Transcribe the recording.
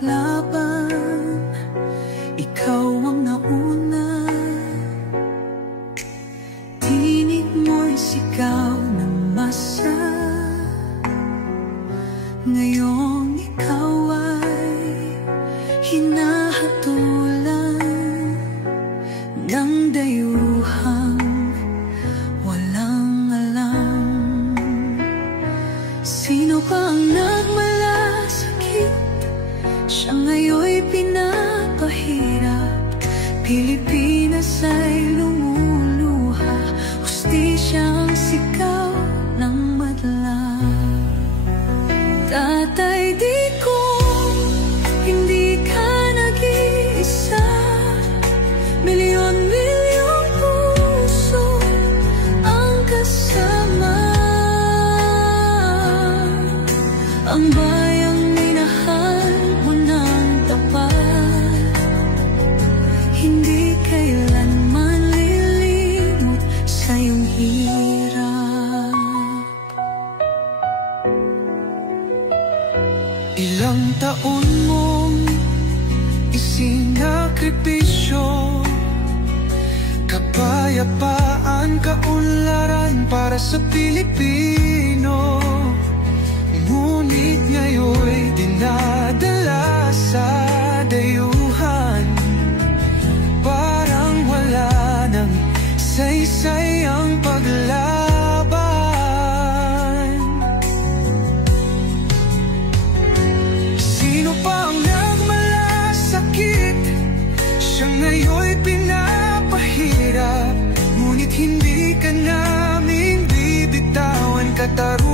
laban, ikaw ang nauna. Tinig mo'y sigaw ng masa. Ngayong ikaw ay hinahatulan ng dayuhang walang alam. Sino ba ang nagmalasakit? Siya ngayon'y pinapahirap. Pilipinas ay lumuluha, hustisyang sigaw ng madla. Tatay, di ko hindi ka nag-iisa. Milyon-milyong puso ang kasama. Ang bayang minahal mo ng tapat, hindi kailanman lilimot sa iyong hirap. Ilang taon mong isinakripisyo, kapayapaan, kaunlaran para sa Pilipino. Ngunit ngayon'y dinadala sa dayuhan, parang wala nang saysay ang paglaban. Sino pa ang nagmalasakit? Siya ngayon'y pinapahirap, ngunit hindi ka namin bibitawan. Katarungan